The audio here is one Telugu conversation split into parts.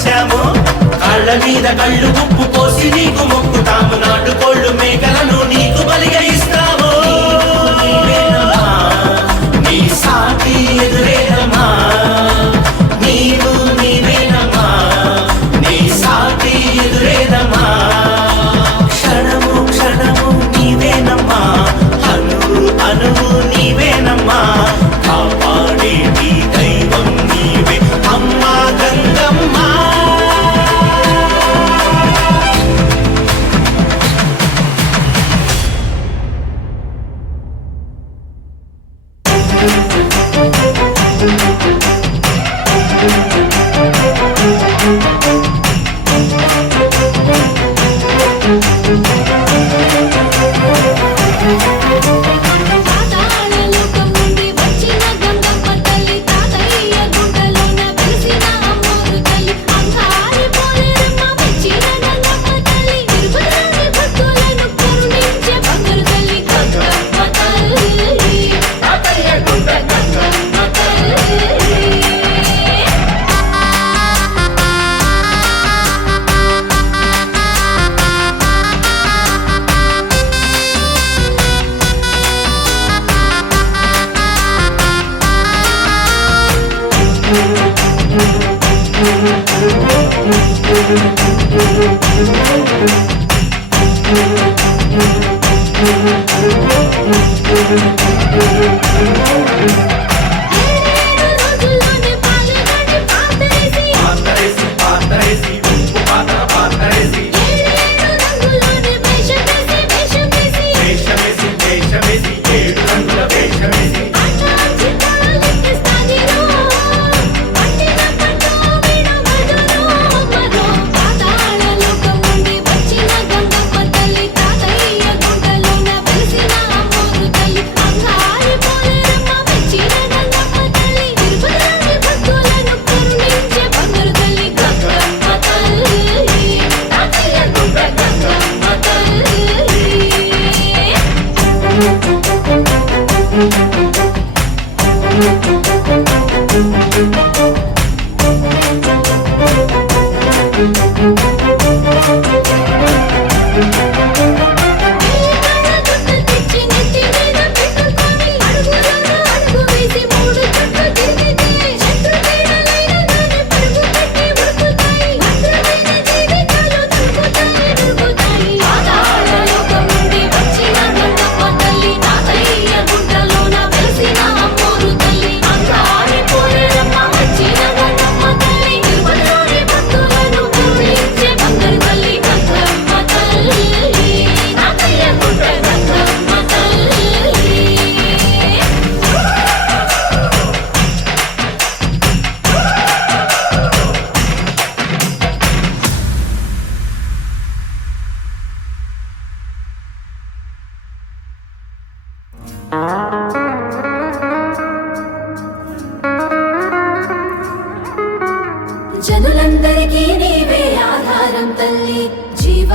కాచాము కాళ్ళ మీద కళ్ళు ఉప్పు పోసి నీకు మొక్కుతాము. నాటుకోళ్ళు మేకలను నీ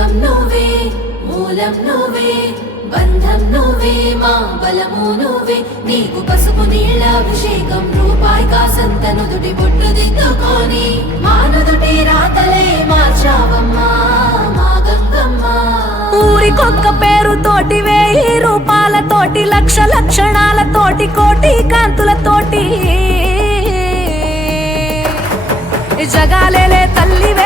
మూలం నువ్వే మూలం నువ్వే బంధం నువ్వే మా బలము నువ్వే. నీకు పసుపు నీళ్ళ అభిషేకం రూపాయి కాసంత నుదుటి బొట్టు దిద్దుకొని. మా నుదుటి రాతలే మార్చావమ్మా మా గంగమ్మ. ఊరికొక్క పేరుతోటి వేయి రూపాలతోటి లక్ష లక్షణాల తోటి కోటి కాంతులతోటి. జగాలేలే తల్లివే